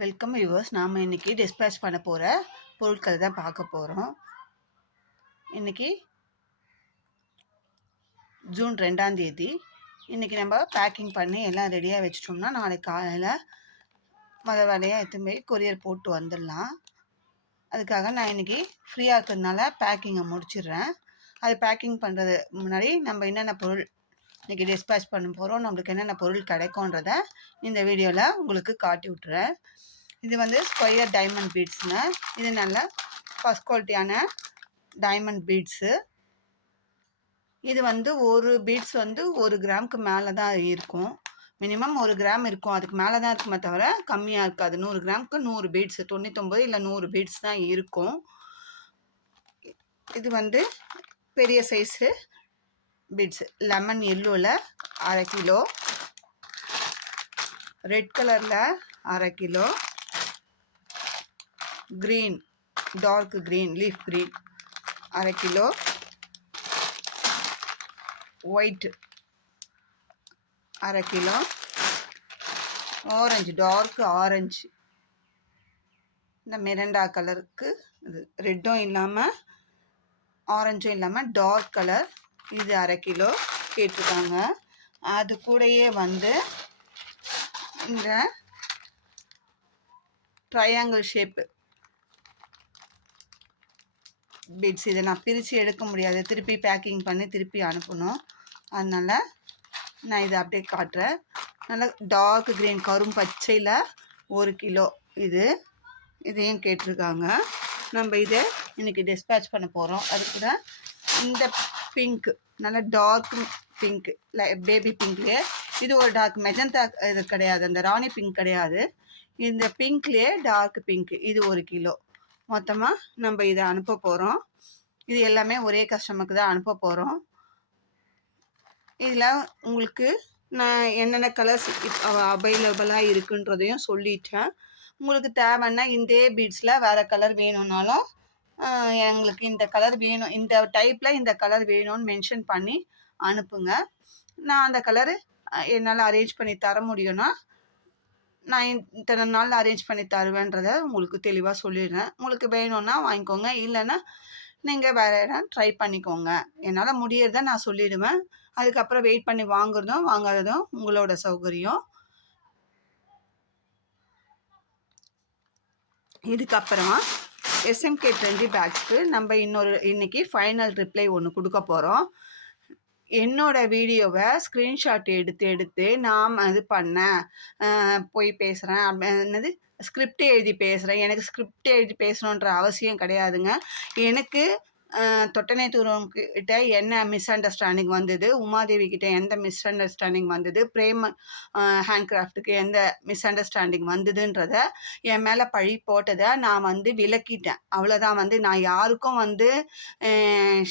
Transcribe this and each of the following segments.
Welcome viewers. நாம் இன்றைக்கி dispatch பண்ண போகிற பொருட்களை தான் பார்க்க போகிறோம். இன்றைக்கி ஜூன் 2ஆம் தேதி. இன்றைக்கி நம்ம பேக்கிங் பண்ணி எல்லாம் ரெடியாக வச்சிட்டோம்னா நாளைக்கு காலையில் வேலையாக எடுத்துன்னு போய் கொரியர் போட்டு வந்துடலாம். அதுக்காக நான் இன்றைக்கி ஃப்ரீயாக இருக்கிறதுனால பேக்கிங்கை முடிச்சிடுறேன். அது பேக்கிங் பண்ணுறது முன்னாடி நம்ம என்னென்ன பொருள் இன்றைக்கி டிஸ்பேச் பண்ண போகிறோம், நம்மளுக்கு என்னென்ன பொருள் கிடைக்கும்ன்றதை இந்த வீடியோவில் உங்களுக்கு காட்டி விட்டுறேன். இது வந்து ஸ்கொயர் டைமண்ட் பீட்ஸுங்க. இது நல்ல ஃபஸ்ட் குவாலிட்டியான டைமண்ட் பீட்ஸு. இது வந்து ஒரு பீட்ஸ் வந்து 1 கிராமுக்கு மேலே தான் இருக்கும். மினிமம் 1 கிராம் இருக்கும், அதுக்கு மேலே தான் இருக்குமே தவிர கம்மியாக இருக்காது. 100 கிராமுக்கு 100 பீட்ஸ், 99 இல்லை 100 பீட்ஸ் தான் இருக்கும். இது வந்து பெரிய சைஸு பீட்ஸு. லெமன் எல்லோவில் 1/2 கிலோ, ரெட் கலரில் 1/2 kilo, green dark green leaf green 1/2 kilo, white 1/2 kilo, orange dark orange இந்த மெரண்டா கலருக்கு, இது ரெட்டும் இல்லாமல் ஆரஞ்சும் இல்லாமல் டார்க் கலர், இது 1/2 கிலோ கேட்டிருக்காங்க. அது கூடயே வந்து இந்த ட்ரையாங்கிள் ஷேப்பு பீட்ஸ். இதை நான் பிரித்து எடுக்க முடியாது, திருப்பி பேக்கிங் பண்ணி திருப்பி அனுப்பணும். அதனால் நான் இதை அப்படியே காட்டுறேன். நல்லா டார்க் க்ரீன் கரும் பச்சையில் 1 கிலோ இதையும் கேட்டிருக்காங்க. நம்ம இதை இன்றைக்கி டிஸ்பேச் பண்ண போகிறோம். அது கூட இந்த பிங்க்கு, நல்லா டார்க் பிங்க்கு, பேபி பிங்க்லேயே இது ஒரு டார்க் மெஜந்தா, இது கிடையாது, அந்த ராணி பிங்க் கிடையாது, இந்த பிங்க்லேயே டார்க் பிங்க்கு, இது 1 கிலோ. மொத்தமாக நம்ம இதை அனுப்ப போகிறோம். இது எல்லாமே ஒரே கஸ்டமருக்கு தான் அனுப்ப போகிறோம். இதில் உங்களுக்கு நான் என்னென்ன கலர்ஸ் அவைலபிளாக இருக்குன்றதையும் சொல்லிட்டேன். உங்களுக்கு தேவைன்னா இந்த பீட்ஸில் வேறு கலர் வேணும்னாலும் எங்களுக்கு இந்த கலர் வேணும், இந்த டைப்பில் இந்த கலர் வேணும்னு மென்ஷன் பண்ணி அனுப்புங்க. நான் அந்த கலரு என்னால் அரேஞ்ச் பண்ணி தர முடியும்னா நான் இத்தனை நாள் அரேஞ்ச் பண்ணி தருவேன்றதை உங்களுக்கு தெளிவாக சொல்லிடுறேன். உங்களுக்கு வேணும்னா வாங்கிக்கோங்க, இல்லைன்னா நீங்கள் வேறு இடம் ட்ரை பண்ணிக்கோங்க. என்னால் முடியறத நான் சொல்லிவிடுவேன். அதுக்கப்புறம் வெயிட் பண்ணி வாங்குறதும் வாங்காததும் உங்களோட சௌகரியம். இதுக்கப்புறமா SMK ட்ரெண்டி பேக்ஸ்க்கு நம்ம இன்னைக்கு ஃபைனல் ரிப்ளை ஒன்று கொடுக்க போகிறோம். என்னோடய வீடியோவை ஸ்க்ரீன்ஷாட் எடுத்து நான் இது பண்ணேன், போய் பேசுகிறேன் என்னது ஸ்கிரிப்ட் எழுதி பேசுகிறேன், எனக்கு ஸ்கிரிப்ட் எழுதி பேசணுன்ற அவசியம் கிடையாதுங்க. எனக்கு தொட்டனை தூரம்கிட்ட என்ன மிஸ் அண்டர்ஸ்டாண்டிங் வந்தது, உமாதேவி கிட்ட எந்த மிஸ் அண்டர்ஸ்டாண்டிங் வந்தது, பிரேம் ஹேண்ட்கிராஃப்ட்டுக்கு எந்த மிஸ் அண்டர்ஸ்டாண்டிங் வந்ததுன்றத என் மேலே பழி போட்டதை நான் வந்து விளக்கிட்டேன். அவ்வளோதான். வந்து நான் யாருக்கும் வந்து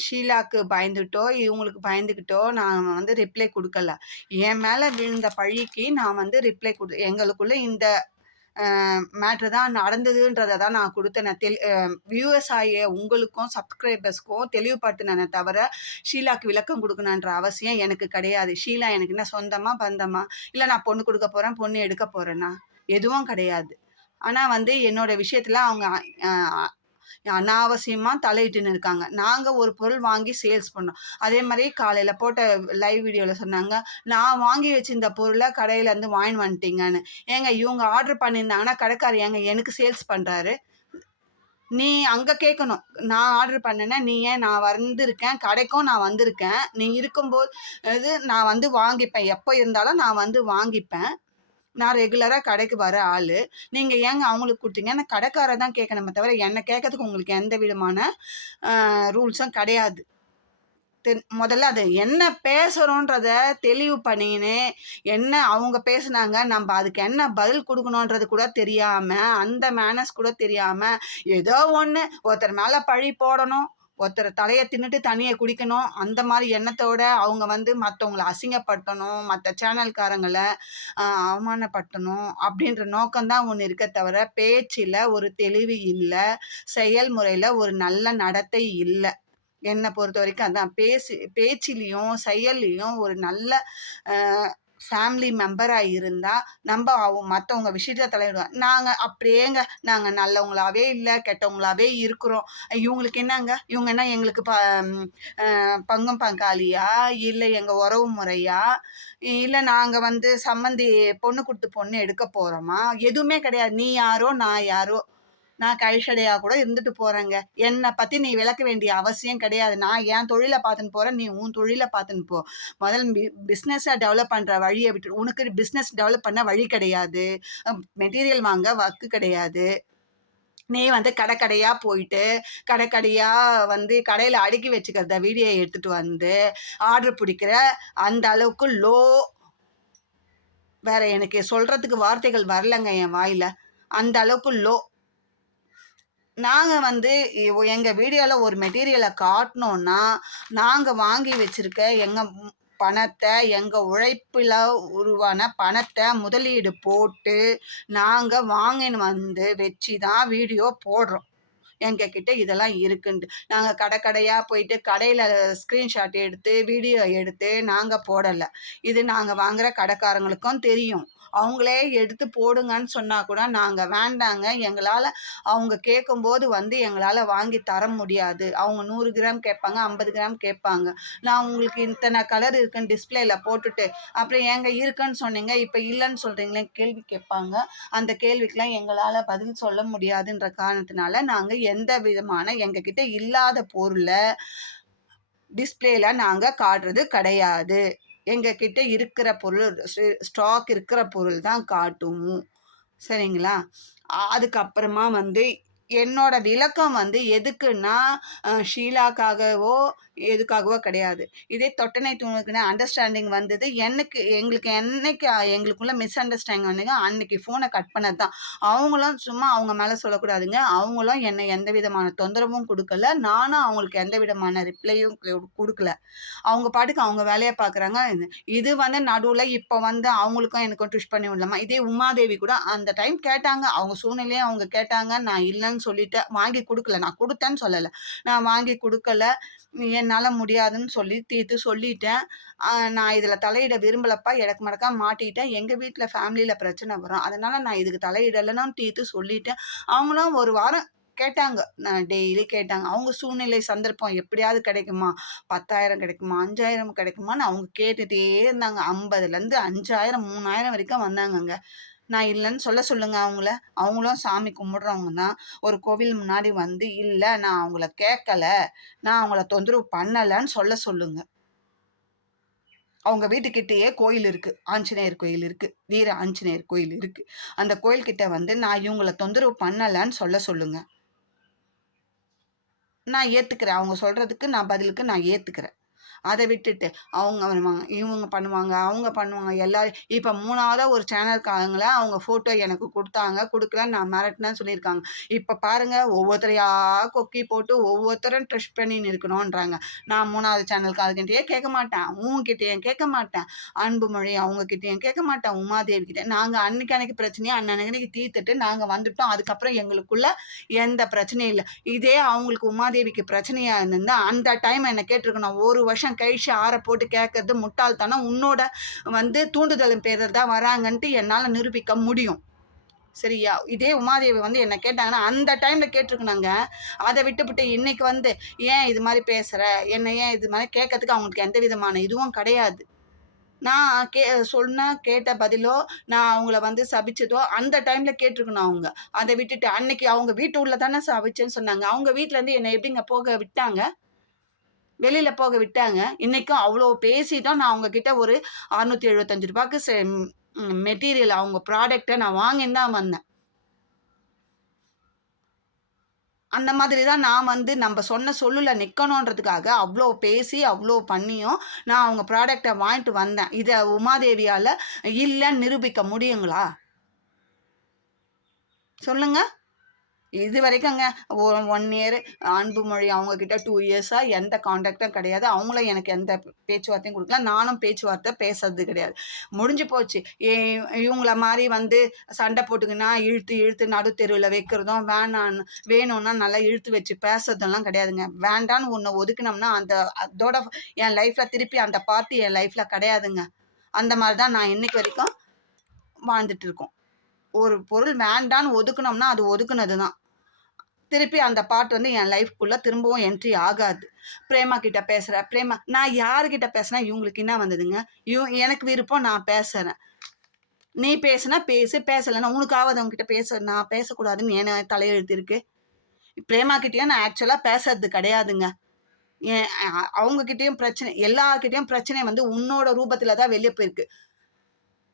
ஷீலாக்கு பயந்துட்டோ இவங்களுக்கு பயந்துக்கிட்டோ நான் வந்து ரிப்ளை கொடுக்கல. என் மேலே விழுந்த பழிக்கு நான் வந்து ரிப்ளை எங்களுக்குள்ளே இந்த மேட்ரு தான் நடந்ததுன்றதை தான் நான் கொடுத்தேன். வியூவர்ஸ் ஆகிய உங்களுக்கும் சப்ஸ்கிரைபர்ஸ்க்கும் தெளிவுபடுத்தினே தவிர ஷீலாக்கு விளக்கம் கொடுக்கணுன்ற அவசியம் எனக்கு கிடையாது. ஷீலா எனக்கு என்ன சொந்தமா பந்தமா, இல்லை நான் பொண்ணு கொடுக்க போகிறேன், பொண்ணு எடுக்க போகிறேன்னா எதுவும் கிடையாது. ஆனால் வந்து என்னோட விஷயத்தில் அவங்க அனாவசியமாக தலையிட்டுன்னு இருக்காங்க. நாங்கள் ஒரு பொருள் வாங்கி சேல்ஸ் பண்ணோம். அதே மாதிரி காலையில் போட்ட லைவ் வீடியோவில் சொன்னாங்க, நான் வாங்கி வச்சிருந்த பொருளை கடையிலேருந்து வாங்கின்னு வந்துட்டீங்கன்னு. ஏங்க இவங்க ஆர்டர் பண்ணியிருந்தாங்கன்னா கடைக்காரர் ஏங்க எனக்கு சேல்ஸ் பண்ணுறாரு? நீ அங்கே கேட்கணும், நான் ஆர்டர் பண்ணேன்னா நீ ஏன், நான் வந்திருக்கேன், கடைக்கும் நான் வந்திருக்கேன், நீ இருக்கும்போது நான் வந்து வாங்கிப்பேன், எப்போ இருந்தாலும் நான் வந்து வாங்கிப்பேன், நான் ரெகுலராக கடைக்கு வர ஆள். நீங்கள் ஏங்க அவங்களுக்கு கொடுத்தீங்க? நான் கடைக்காரை தான் கேட்கணுமே தவிர என்னை கேட்கறதுக்கு உங்களுக்கு எந்த விதமான ரூல்ஸும் கிடையாது. முதல்ல அது என்ன பேசுகிறோன்றத தெளிவு பண்ணின்னு, என்ன அவங்க பேசுனாங்க, நம்ம அதுக்கு என்ன பதில் கொடுக்கணுன்றது கூட தெரியாமல், அந்த மேனர்ஸ் கூட தெரியாமல், ஏதோ ஒன்று ஒருத்தர் மேலே பழி போடணும், ஒருத்தர் தலையை தின்னுட்டு தண்ணியை குடிக்கணும், அந்த மாதிரி எண்ணத்தோடு அவங்க வந்து மற்றவங்களை அசிங்கப்படுத்தணும், மற்ற சேனல்காரங்களை அவமானப்படுத்தணும் அப்படின்ற நோக்கம்தான் ஒன்று இருக்க தவிர பேச்சில் ஒரு தெளிவு இல்லை, செயல்முறையில் ஒரு நல்ல நடத்தை இல்லை. என்னை பொறுத்த வரைக்கும் அதான் பேச்சிலையும் செயல்லையும் ஒரு நல்ல ஃபேமிலி மெம்பரா இருந்தா, நம்ப மத்தவங்க விஷயத்துல தலையிடுவோம். நாங்க அப்படியேங்க நாங்க நல்லவங்களாவே இல்ல, கெட்டவங்களாவே இருக்கிறோம். இவங்களுக்கு என்னங்க? இவங்க என்ன எங்களுக்கு ம் பங்கம் பங்காளியா? இல்ல எங்க உறவு முறையா? இல்ல நாங்க வந்து சம்மந்தி பொண்ணு குடுத்து பொண்ணு எடுக்க போறோமா? எதுவுமே கிடையாது. நீ யாரோ, நான் யாரோ. நான் கழிசடையா கூட இருந்துட்டு போறேங்க. என்ன பத்தி நீ விளக்க வேண்டிய அவசியம் கிடையாது. நான் என் தொழில பார்த்துன்னு போறேன். நீ உன் தொழில பார்த்துன்னு போ. முதல் பிசினஸ டெவலப் பண்ற வழிய விட்டுரு. உனக்கு பிசினஸ் டெவலப் பண்ண வழி கிடையாது. மெட்டீரியல் வாங்க வக்கு கிடையாது. நீ வந்து கடை கடையா போயிட்டு, கடை கடையா வந்து கடையில அடுக்கி வச்சுக்கிறத வீடியோ எடுத்துட்டு வந்து, ஆர்டர் பிடிக்கிற அந்த அளவுக்கு வேற எனக்கு சொல்றதுக்கு வார்த்தைகள் வரலங்க என் வாயில. அந்த அளவுக்கு நாங்க வந்து எங்க வீடியோல ஒரு மெட்டீரியல காட்டுனோம்னா, நாங்க வாங்கி வச்சிருக்க எங்க பணத்த, எங்க உழைப்புல உருவான பணத்த முதலீடு போட்டு, நாங்க வாங்கின்னு வந்து வச்சு தான் வீடியோ போடுறோம். எங்ககிட்ட இதெல்லாம் இருக்குன்ட்டு. நாங்க கடை கடையா போயிட்டு கடையில ஸ்கிரீன்ஷாட் எடுத்து, வீடியோ எடுத்து நாங்க போடல. இது நாங்க வாங்குற கடைக்காரங்களுக்கும் தெரியும். அவங்களே எடுத்து போடுங்கன்னு சொன்னா கூட, நாங்க வேண்டாங்க. எங்களால அவங்க கேட்கும்போது வந்து எங்களால வாங்கி தர முடியாது. அவங்க 100 கிராம் கேட்பாங்க, 50 கிராம் கேட்பாங்க. நான் உங்களுக்கு இத்தன கலர் இருக்குன்னு டிஸ்ப்ளேல போட்டுட்டு, அப்புறம் ஏங்க இருக்குன்னு சொன்னீங்க, இப்ப இல்லன்னு சொல்றீங்களேன்னு கேள்வி கேட்பாங்க. அந்த கேள்விக்கெல்லாம் எங்களால பதில் சொல்ல முடியாதுன்ற காரணத்தினால, நாங்க எந்த விதமான எங்ககிட்ட இல்லாத பொருள டிஸ்ப்ளேல நாங்க காட்டுறது கிடையாது. எங்ககிட்ட இருக்கிற பொருள் ஸ்டாக் இருக்கிற பொருள் தான் காட்டுவோம். சரிங்களா? அதுக்கப்புறமா வந்து என்னோட விளக்கம் வந்து எதுக்குன்னா, ஷீலாக்காகவோ, எதுக்காகவோ கிடையாது. இதே தொட்டனை துணுக்குன அண்டர்ஸ்டாண்டிங் வந்தது எங்களுக்கு என்னைக்கு எங்களுக்குள்ள மிஸ் அண்டர்ஸ்டாண்டிங் வந்ததுங்க, அன்னைக்கு ஃபோன கட் பண்ணது தான். அவங்களும் சும்மா அவங்க மேல சொல்லக்கூடாதுங்க. அவங்களும் என்ன எந்த விதமான தொந்தரவும் குடுக்கல. நானும் அவங்களுக்கு எந்த விதமான ரிப்ளையும் குடுக்கல. அவங்க பாட்டுக்கு அவங்க வேலைய பார்க்குறாங்க. இது வந்து நடுவுல இப்ப வந்து அவங்களுக்கும் எனக்கும் ட்விஸ்ட் பண்ணி விடலாமா? இதே உமாதேவி கூட அந்த டைம் கேட்டாங்க. அவங்க சூழ்நிலைய அவங்க கேட்டாங்க. நான் இல்லன்னு சொல்லிட்டேன். வாங்கி குடுக்கல. நான் குடுத்தேன்னு சொல்லல. நான் வாங்கி குடுக்கல. என்னால முடியாதுன்னு சொல்லி தீர்த்து சொல்லிட்டேன். நான் இதுல தலையிட விரும்பலப்பா. எடக்கு மடக்கா மாட்டிக்கிட்டேன். எங்க வீட்ல ஃபேமிலில பிரச்சனை வரும். அதனால நான் இதுக்கு தலையிடலன்னு தீர்த்து சொல்லிட்டேன். அவங்களும் 1 வாரம் கேட்டாங்க. நான் டெய்லி கேட்டாங்க. அவங்க சூழ்நிலை, சந்தர்ப்பம் எப்படியாவது கிடைக்குமா? 10,000 கிடைக்குமா? 5,000 கிடைக்குமான்னு அவங்க கேட்டுட்டே இருந்தாங்க. 50லருந்து 5,000, 3,000 வரைக்கும் வந்தாங்கங்க. நான் இல்லன்னு சொல்ல சொல்லுங்க அவங்கள. அவங்களும் சாமி கும்பிடுறவங்க தான். ஒரு கோவில் முன்னாடி வந்து, "இல்ல நான் அவங்கள கேட்கல. நான் அவங்கள தொந்தரவு பண்ணலன்னு" சொல்ல சொல்லுங்க. அவங்க வீட்டுக்கிட்டயே கோயில் இருக்கு. ஆஞ்சநேயர் கோயில் இருக்கு. வீர ஆஞ்சநேயர் கோயில் இருக்கு. அந்த கோயில் கிட்ட வந்து, "நான் இவங்கள தொந்தரவு பண்ணலன்னு" சொல்ல சொல்லுங்க. நான் ஏத்துக்கிறேன். அவங்க சொல்றதுக்கு நான் பதிலுக்கு நான் ஏத்துக்கிறேன். அத விட்டுட்டு, அவங்க பண்ணுவாங்க, இவங்க பண்ணுவாங்க, அவங்க பண்ணுவாங்க, எல்லாரும் இப்ப 3வதா ஒரு சேனல்காரங்கள அவங்க ஃபோட்டோ எனக்கு குடுத்தாங்க. குடுக்கல நான் மிரட்டுனேன்னு சொல்லியிருக்காங்க. இப்ப பாருங்க, ஒவ்வொருத்தரையா கொக்கி போட்டு ஒவ்வொருத்தரும் ட்ரஷ் பண்ணின்னு இருக்கணுன்றாங்க. நான் 3வது சேனல்காரர்கிட்டயே கேட்க மாட்டேன். உன்கிட்டயும் கேட்க மாட்டேன். அன்புமொழி அவங்ககிட்டயும் கேட்க மாட்டேன். உமாதேவி கிட்ட. நாங்க அன்னைக்கு அன்னைக்கு பிரச்சனைய அன்னன்னைக்கு தீர்த்துட்டு நாங்க வந்துட்டோம். அதுக்கப்புறம் எங்களுக்குள்ள எந்த பிரச்சனையும் இல்ல. இதே அவங்களுக்கு உமாதேவிக்கு பிரச்சனையா இருந்திருந்தா, அந்த டைம் என்ன கேட்டுருக்கணும். 1 வருஷம் கழிச்சு ஆற போட்டு கேட்கறது முட்டாள்தனம். உன்னோட வந்து தூண்டுதலின் பேரில் தான் வராங்கன்ட்டு என்னால நிரூபிக்க முடியும். சரியா? இதே உமாதேவி வந்து என்ன கேட்டாங்கன்னா, அந்த டைம்ல கேட்டுருக்கணுங்க. அத விட்டுப்புட்டு இன்னைக்கு வந்து, "ஏன் இது மாரி பேசுற? என்ன ஏன் இது மாரி?" கேட்கறதுக்கு அவங்களுக்கு எந்த விதமான இதுவும் கிடையாது. நான் சொன்ன கேட்ட பதிலோ, நான் அவங்கள வந்து சபிச்சதோ, அந்த டைம்ல கேட்டுருக்கணும் அவங்க. அத விட்டுட்டு அன்னைக்கு அவங்க வீட்டு உள்ள தானே சபிச்சேன்னு சொன்னாங்க. அவங்க வீட்லருந்து என்ன எப்படிங்க போக விட்டாங்க? வெளியில போக விட்டாங்க. இன்னைக்கும் அவ்ளோ பேசி தான் நான் அவங்க கிட்ட ஒரு ரூ. 675க்கு மெட்டீரியல் அவங்க ப்ராடக்ட்ட நான் வாங்கின்னு தான் வந்தேன். அந்த மாதிரி தான் நான் வந்து நம்ப சொன்ன சொல்லுல நிக்கணுன்றதுக்காக அவ்ளோ பேசி, அவ்ளோ பண்ணியும், நான் அவங்க ப்ராடக்ட்ட வாங்கிட்டு வந்தேன். இத உமாதேவியால இல்லன்னு நிரூபிக்க முடியுங்களா? சொல்லுங்க. இதுவரைக்குங்க 1 இயர் அன்புமொழி அவங்க கிட்ட 2 இயர்ஸா எந்த கான்டாக்டும் கிடையாது. அவங்களும் எனக்கு எந்த பேச்சுவார்த்தையும் குடுக்கல. நானும் பேச்சுவார்த்தை பேசுறது கிடையாது. முடிஞ்சு போச்சு. இவங்கள மாரி வந்து சண்டை போட்டுக்கின்னா, இழுத்து இழுத்து நடு தெருவுல வைக்கிறதும், வேணும்னா நல்லா இழுத்து வச்சு பேசுறதெல்லாம் கிடையாதுங்க. வேண்டான்னு ஒண்ணு ஒதுக்குனோம்னா, அதோட என் லைஃப்ல திருப்பி அந்த பார்ட்டி என் லைஃப்ல கிடையாதுங்க. அந்த மாதிரி தான் நான் இன்னைக்கு வரைக்கும் வாழ்ந்துட்டு இருக்கோம். ஒரு பொருள் வேண்டான்னு ஒதுக்குனோம்னா, அது ஒதுக்குனது தான். திருப்பி அந்த பார்ட் வந்து என் லைஃப்குள்ள திரும்பவும் என்ட்ரி ஆகாது. பிரேமா கிட்ட பேசுறேன். பிரேமா நான் யார்கிட்ட பேசினா இவங்களுக்கு என்ன வந்ததுங்க? எனக்கு விருப்பம் நான் பேசுறேன். நீ பேசுனா பேசு, பேசலன்னா உனக்காவது அவங்ககிட்ட நான் பேசக்கூடாதுன்னு என்ன தலையெழுத்து இருக்கு? பிரேமா கிட்டயும் நான் ஆக்சுவலா பேசுறது கிடையாதுங்க. ஏன் அவங்க கிட்டயும் பிரச்சனை எல்லார்கிட்டயும் பிரச்சனை வந்து உன்னோட ரூபத்துல தான் வெளிய போயிருக்கு.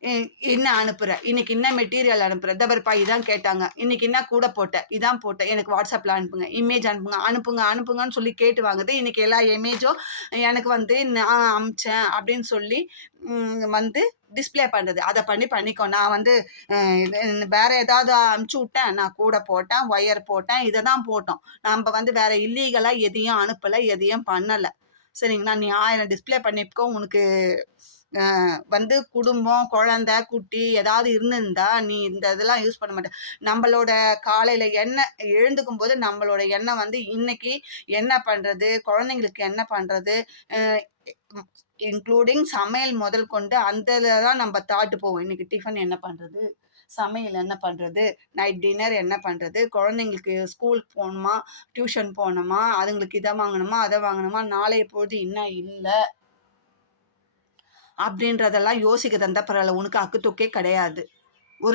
எ என்ன அனுப்புற? இன்னைக்கு என்ன மெட்டீரியல் அனுப்புற? இதோ பாருப்பா இதான் கேட்டாங்க. இன்னைக்கு என்ன கூட போட்ட? இதான் போட்டேன். எனக்கு WhatsAppல அனுப்புங்க. இமேஜ் அனுப்புங்க. அனுப்புங்க, அனுப்புங்கன்னு சொல்லி கேட்டு வாங்குது. இன்னைக்கு எல்லா இமேஜும் எனக்கு வந்து நான் அனுப்பிச்சேன் அப்படின்னு சொல்லி வந்து டிஸ்ப்ளே பண்றது. அத பண்ணிக்கோ. நான் வந்து அ வேற ஏதாவது அனுப்பிச்சு விட்டேன். நான் கூட போட்டேன், ஒயர் போட்டேன். இத தான் போட்டோம். நம்ப வந்து வேற இல்லீகலா எதையும் அனுப்பல, எதையும் பண்ணல. சரிங்களா? நீ 1000 டிஸ்ப்ளே பண்ணிக்கோ. உனக்கு வந்து குடும்பம், குழந்தை, குட்டி ஏதாவது இருந்திருந்தா, நீ இந்த இதெல்லாம் யூஸ் பண்ண மாட்ட. நம்பளோட காலையில எழுந்துக்கும்போது நம்பளோட எண்ணம் வந்து இன்னைக்கு என்ன பண்றது? குழந்தைங்களுக்கு என்ன பண்றது? அ ம் இன்க்ளூடிங் சமையல் முதல் கொண்டு அந்தல தான் நம்ப தாட் போவோம். இன்னைக்கு டிஃபன் என்ன பண்றது? சமையல் என்ன பண்றது? நைட் டின்னர் என்ன பண்றது? குழந்தைங்களுக்கு ஸ்கூலுக்கு போணுமா? டியூஷன் போணுமா? அதுங்களுக்கு இத வாங்கணுமா? அத வாங்கணுமா? நாளைய பொழுது என்ன இல்ல? அப்படின்றதெல்லாம் யோசிக்க தந்தா பரவால்ல. உனக்கு அக்குத்தொக்கே கிடையாது.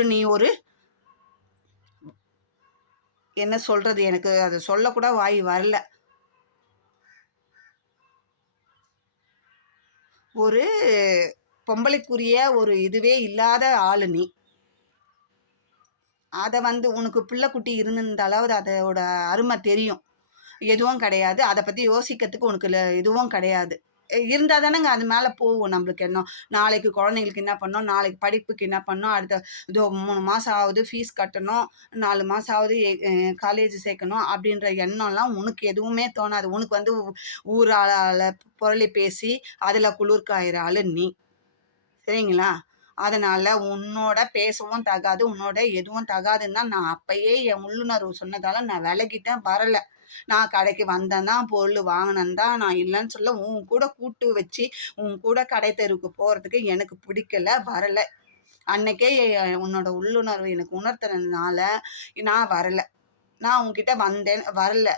நீ ஒரு என்ன சொல்றது? எனக்கு அத சொல்லக்கூட வாய் வரல. ஒரு பொம்பளைக்குரிய ஒரு இதுவே இல்லாத ஆளு நீ. அத வந்து உனக்கு பிள்ளை குட்டி இருந்திருந்தாலாவது அதோட அருமை தெரியும். எதுவும் கிடையாது. அத பத்தி யோசிக்கிறதுக்கு உனக்கு எதுவும் கிடையாது. இருந்தா தானங்க அது மேல போகும் நம்மளுக்கு எண்ணம். நாளைக்கு குழந்தைங்களுக்கு என்ன பண்ணணும்? நாளைக்கு படிப்புக்கு என்ன பண்ணணும்? அடுத்த இதோ 3 மாசம் ஆகுது ஃபீஸ் கட்டணும். 4 மாசம் ஆகுது காலேஜ் சேர்க்கணும். அப்படின்ற எண்ணம்லாம் உனக்கு எதுவுமே தோணாது. உனக்கு வந்து ஊரால புரளி பேசி, அதுல குளிர் காயிற ஆளு நீ. சரிங்களா? அதனால உன்னோட பேசவும் தகாது. உன்னோட எதுவும் தகாதுன்னு தான் நான் அப்பயே என் உள்ளுணர்வு சொன்னதால நான் விலகிட்டேன். வரல. நான் கடைக்கு வந்தேன் தான், பொருள் வாங்கினேன் தான். நான் இல்லன்னு சொல்ல. உன் கூட கூட்டு வச்சு, உன் கூட கடை தெருவுக்கு போறதுக்கு எனக்கு பிடிக்கல. வரல. அன்னைக்கே உன்னோட உள்ளுணர்வு எனக்கு உணர்த்துனதுனால நான் வரல. நான் உன்கிட்ட வந்தேன் வரல.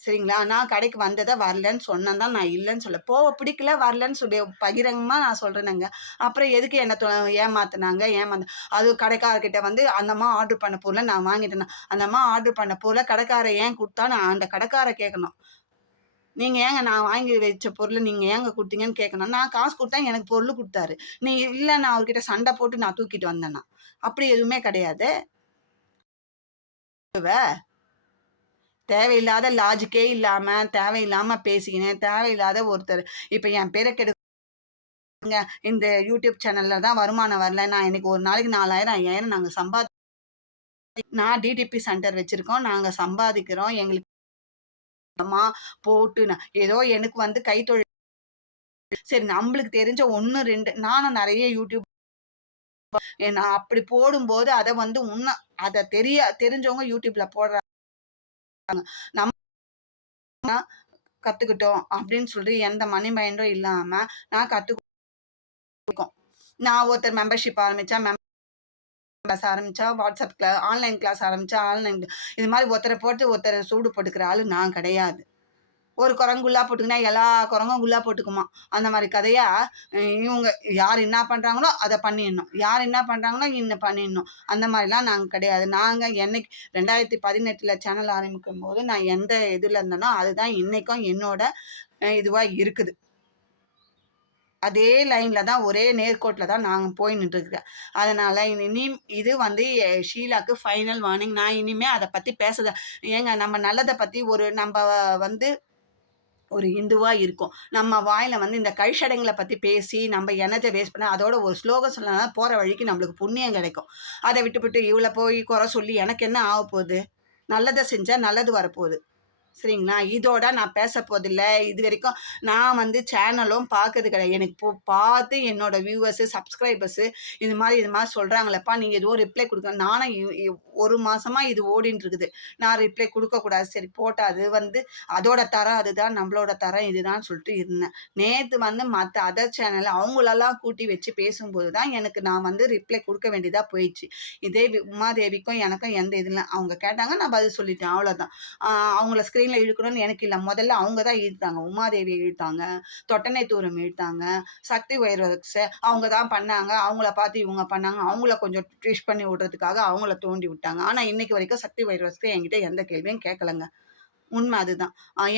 சரிங்களா? நான் கடைக்கு வந்தத வரலன்னு சொன்னேன் தான். நான் இல்லன்னு சொல்லல. பிடிக்கல, வரலன்னு சொல்லி பகிரங்கமா நான் சொல்றேனேங்க. அப்புறம் எதுக்கு என்ன ஏமாத்துனாங்க? அது கடைக்காரர்கிட்ட வந்து அந்த அம்மா ஆர்டர் பண்ண பொருள நான் வாங்கிட்டேனா, அந்த அம்மா ஆர்டர் பண்ண பொருள கடைக்காரர் ஏன் குடுத்தா? நான் அந்த கடைக்காரர் கேட்கணும். நீங்க ஏங்க நான் வாங்கி வச்ச பொருள நீங்க ஏங்க குடுத்தீங்கன்னு கேட்கணும். நான் காசு குடுத்தேன், எனக்கு பொருள் குடுத்தாரு. நீ இல்ல நான் அவர்கிட்ட சண்ட போட்டு நான் தூக்கிட்டு வந்தேனா? அப்படி எதுவுமே கிடையாது. தேவையில்லாத லாஜிக்கே இல்லாம, தேவையில்லாம பேசிக்கின்னு, தேவையில்லாத ஒருத்தர் இப்ப என் பேர இந்த யூடியூப் சேனல்ல தான் வருமானம் வரல. நான் இன்னைக்கு ஒரு நாளைக்கு 4000, 5000 நாங்க நான் டிடிபி சென்டர் வச்சிருக்கோம். நாங்க சம்பாதிக்கிறோம். எங்களுக்கு போட்டு ஏதோ எனக்கு வந்து கைத்தொழில் சரி நம்மளுக்கு தெரிஞ்ச 1, 2 நானும் நெறைய யூடியூப் நான் அப்படி போடும்போது அத வந்து அத தெரிஞ்சவங்க யூடியூப்ல போடுறாங்க. நம்ம கத்துக்கிட்டோம் அப்படின்னு சொல்லி எந்த மணி மைண்டும் இல்லாம நான் நான் ஒருத்தர் மெம்பர்ஷிப் ஆரம்பிச்சா கிளாஸ் ஆரம்பிச்சா, WhatsApp ஆன்லைன் கிளாஸ் ஆரம்பிச்சா, இது மாரி ஒருத்தர போட்டு ஒருத்தர சூடு போட்டுக்கிற ஆளு நான் கிடையாது. ஒரு குரங்கு குல்லா போட்டுக்குன்னா, எல்லா குரங்கும் குல்லா போட்டுக்குமா. அந்த மாரி கதையா, இவங்க யார் என்ன பண்றாங்களோ, அத பண்ணிடணும். யார் என்ன பண்றாங்களோ, பண்ணிடணும். அந்த மாரிலாம் நாங்க கிடையாது. நாங்க என்னைக்கு 2018ல சேனல் ஆரம்பிக்கும்போது, நான் எந்த இதுல இருந்தேனோ, அதுதான் இன்னைக்கும் என்னோட இதுவா இருக்குது. அதே லைன்ல தான், ஒரே நேர்கோட்ல தான் நான் போய் நின்றுருக்கேன். அதனால இது வந்து ஷீலாக்கு ஃபைனல் வார்னிங். நான் இனிமே அத பத்தி ஏங்க நம்ம நல்லத பத்தி நம்ப வந்து ஒரு இந்துவா இருக்கோம். நம்ம வாயில வந்து இந்த கழிசடைங்கள பத்தி பேசி, நம்ம எனர்ஜிய வேஸ்ட் பண்ண அதோட ஒரு ஸ்லோகம் சொன்னா போற வழிக்கு நம்மளுக்கு புண்ணியம் கிடைக்கும். அத விட்டுப்புட்டு இவள போய் குறை சொல்லி எனக்கு என்ன ஆகப்போது? நல்லத செஞ்சா நல்லது வரப்போது. சரிங்களா? இதோட நான் பேசப்போதில்ல. இதுவரைக்கும் நான் வந்து சேனலும் பார்க்கறது கிடையாது. எனக்கு பார்த்து என்னோட வியூவர்ஸு, சப்ஸ்கிரைபர்ஸு இது மாரி சொல்றாங்களேப்பா, நீங்க எதுவும் ரிப்ளை குடுக்க நானும் 1 மாசமா இது ஓடின்ட்டு இருக்குது. நான் ரிப்ளை குடுக்கக்கூடாது. சரி போட்டா அது வந்து அதோட தரம் அதுதான், நம்மளோட தரம் இதுதான்னு சொல்லிட்டு இருந்தேன். நேத்து வந்து மத்த அதர் சேனல் அவங்களெல்லாம் கூட்டி வச்சு பேசும்போது தான் எனக்கு நான் வந்து ரிப்ளை குடுக்க வேண்டியதா போயிடுச்சு. இதே உமாதேவிக்கும் எனக்கும் எந்த இது இல்ல. அவங்க கேட்டாங்க, நான் பதில் சொல்லிட்டேன். அவ்வளோதான். ஆ அவங்கள ஸ்க்ரீன்ல இழுக்கணும்னு எனக்கு இல்ல. முதல்ல அவங்க தான் இழுத்தாங்க. உமாதேவிய இழுத்தாங்க. தொட்டனை தூரம் இழுத்தாங்க. சக்தி வைரவர்ஸ் அவங்க தான் பண்ணாங்க. அவங்கள பார்த்து இவங்க பண்ணாங்க. அவங்கள கொஞ்சம் ட்விஸ்ட் பண்ணி விடுறதுக்காக அவங்கள தூண்டி விட்டாங்க. ஆனா, இன்னைக்கு வரைக்கும் சக்தி வைரவர்ஸ்க்கு என்கிட்ட எந்த கேள்வியும் கேட்கலங்க. உண்ம அதுதான்.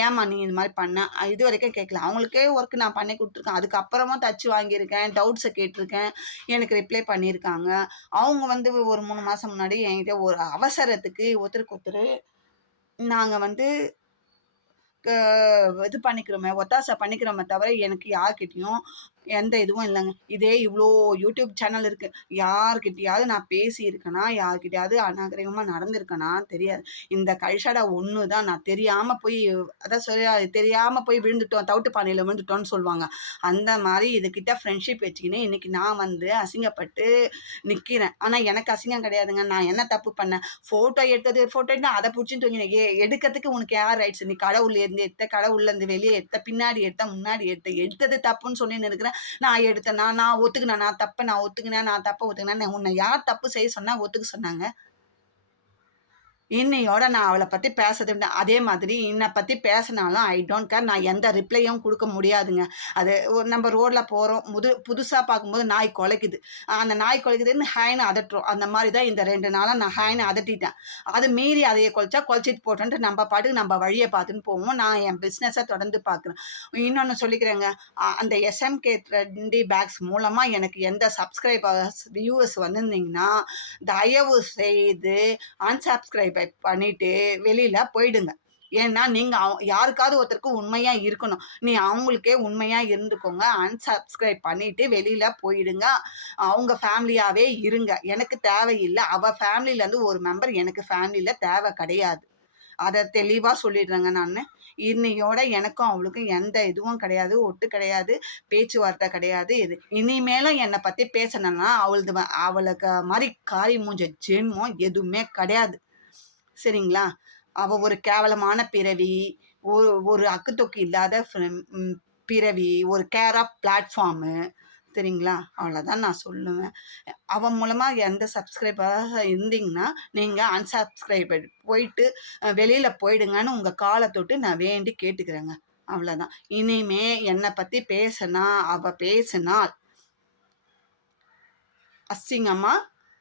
ஏம்மா நீ இது மாரி பண்ண? இதுவரைக்கும் கேட்கல. அவங்களுக்கே ஒர்க் நான் பண்ணி குடுத்துருக்கேன். அதுக்கப்புறமும் தச்சு வாங்கியிருக்கேன். டவுட்ஸ கேட்டுருக்கேன். எனக்கு ரிப்ளை பண்ணியிருக்காங்க. அவங்க வந்து ஒரு 3 மாசம் முன்னாடி என்கிட்ட ஒரு அவசரத்துக்கு ஒருத்தருக்கு ஒருத்தரு நாங்க வந்து க இது பண்ணிக்கிறோமே, ஒத்தாசை பண்ணிக்கிறோமே தவிர, எனக்கு யார்கிட்டயும் எந்த இதுவும் இல்லங்க. இதே இவ்ளோ யூடியூப் சேனல் இருக்கு. யார்கிட்டயாவது நான் பேசியிருக்கனா? யார்கிட்டயாவது அநாகரிகமா நடந்திருக்கனான்னு தெரியாது. இந்த கழிசடை ஒண்ணு தான் நான் தெரியாம போய் அதான் தெரியாம போய் விழுந்துட்டோம். தவிட்டு பானையில விழுந்துட்டோம்ன்னு சொல்லுவாங்க. அந்த மாரி இதுகிட்ட ஃப்ரெண்ட்ஷிப் வச்சுக்கின்னு, இன்னைக்கு நான் வந்து அசிங்கப்பட்டு நிக்கிறேன். ஆனா எனக்கு அசிங்கம் கிடையாதுங்க. நான் என்ன தப்பு பண்ணேன்? ஃபோட்டோ எடுத்தா அத புடிச்சுன்னு தூக்கின. எடுக்கறதுக்கு உனக்கு யார் ரைட்ஸ்? நீ கடவுள்லேருந்து எடுத்த, கடவுள்லேருந்து வெளிய எடுத்த, பின்னாடி எடுத்த, முன்னாடி எடுத்த. எடுத்தது தப்புன்னு சொல்லின்னு இருக்கிறேன். நான் எடுத்தேனா? நான் ஒத்துக்கினேனா? தப்ப நான் ஒத்துக்கினேன். நான் தப்ப ஒத்துக்கினேன். உன்ன யார் தப்பு செய்ய சொன்னா ஒத்துக்க சொன்னாங்க? இன்னையோட நான் அவள பத்தி பேசுறத விட அதே மாதிரி என்ன பத்தி பேசினாலும் ஐ டோன்ட் கேர். நான் எந்த ரிப்ளையும் குடுக்க முடியாதுங்க. அது நம்ம ரோட்ல போறோம். புதுசா பார்க்கும்போது நாய் கொலைக்குது. அந்த நாய் கொலைக்குதுன்னு ஹாய்ன்னு அதட்டுறோம். அந்த மாரி தான் இந்த 2 நாளா நான் ஹாய்ன்னு அதட்டிட்டேன். அது மீறி அதைய கொலைச்சா கொலைச்சிட்டு போட்டுன்ட்டு நம்ம பாட்டுக்கு நம்ம வழிய பார்த்துன்னு போவோம். நான் என் பிசினஸ தொடர்ந்து பார்க்குறேன். இன்னொன்னு சொல்லிக்கிறேங்க. அந்த எஸ்எம்கே ட்ரெண்டி பேக்ஸ் மூலமா எனக்கு எந்த சப்ஸ்கிரைபர்ஸ், வியூவர்ஸ் வந்திருந்தீங்கன்னா, தயவு செய்து அன்சப்ஸ்கிரைப் பண்ணிட்டு வெளியில போயிடுங்க. ஏன்னா, நீங்க யாருக்காவது ஒருத்தருக்கு உண்மையா இருக்கணும். நீ அவங்களுக்கே உண்மையா இருந்துக்கோங்க. அன்சப்ஸ்கிரைப் பண்ணிட்டு வெளியில போயிடுங்க. அவங்க ஃபேமிலியாவே இருங்க. எனக்கு தேவையில்ல. அவ ஃபேமிலிலருந்து ஒரு மெம்பர் எனக்கு ஃபேமிலில தேவை கிடையாது. அத தெளிவா சொல்லிடுறேங்க நானு. இன்னையோட எனக்கும் அவளுக்கும் எந்த இதுவும் கிடையாது. ஒட்டு கிடையாது. பேச்சுவார்த்தை கிடையாது. இனிமேலும் என்ன பத்தி பேசணும்னா, அவளுக்கு மாரி காரி மூஞ்ச ஜென்மம் எதுவுமே கிடையாது. சரிங்களா? அவ ஒரு கேவலமான பிறவி. ஒரு அக்குத்தொக்கு இல்லாத பிறவி. ஒரு கேர் ஆஃப் பிளாட்ஃபார்மு. சரிங்களா? அவ்வளோதான் நான் சொல்லுவேன். அவன் மூலமா எந்த சப்ஸ்கிரைபரா இருந்தீங்கன்னா, நீங்க அன்சப்ஸ்கிரைபர் போயிட்டு வெளியில போயிடுங்கன்னு உங்க கால தொட்டு நான் வேண்டி கேட்டுக்கிறேங்க. அவ்வளோதான். இனிமே என்ன பத்தி அவ பேசினால் அசிங்கமா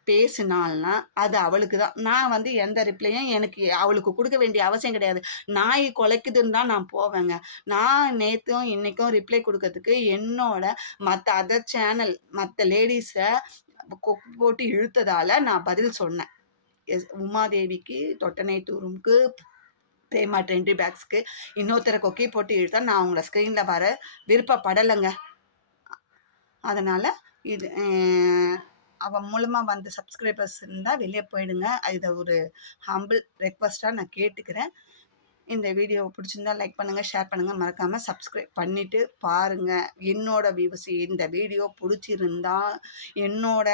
பேசினாள்னா, அது அவளுக்கு தான். நான் வந்து எந்த ரிப்ளையும் எனக்கு அவளுக்கு குடுக்க வேண்டிய அவசியம் கிடையாது. நாய் கொலைக்குதுன்னு தான் நான் போவேங்க. நான் நேத்தும், இன்னைக்கும் ரிப்ளை குடுக்கறதுக்கு என்னோட மத்த அதர் சேனல், மத்த லேடீஸ கொக்கு போட்டு இழுத்ததால நான் பதில் சொன்னேன். உமாதேவிக்கு, தொட்டனை டூரூம்க்கு, பிரேமா ட்ரெண்டி பேக்ஸ்க்கு இன்னொருத்தர கொக்கி போட்டு இழுத்தா நான் அவங்கள ஸ்க்ரீன்ல வர விருப்பப்படலங்க. அதனால இது அவ மூலமா வந்த சப்ஸ்கிரைபர்ஸ் இருந்தா வெளிய போயிடுங்க. இத ஒரு ஹம்பிள் ரெக்வெஸ்ட்டா நான் கேட்டுக்கிறேன். இந்த வீடியோவ பிடிச்சிருந்தா லைக் பண்ணுங்க, ஷேர் பண்ணுங்க. மறக்காம சப்ஸ்கிரைப் பண்ணிட்டு பாருங்க. என்னோட வியூவர்ஸ் இந்த வீடியோ புடிச்சிருந்தா, என்னோட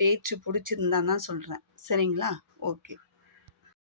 பேச்சு புடிச்சிருந்தான்னு தான் சொல்றேன். சரிங்களா? ஓகே.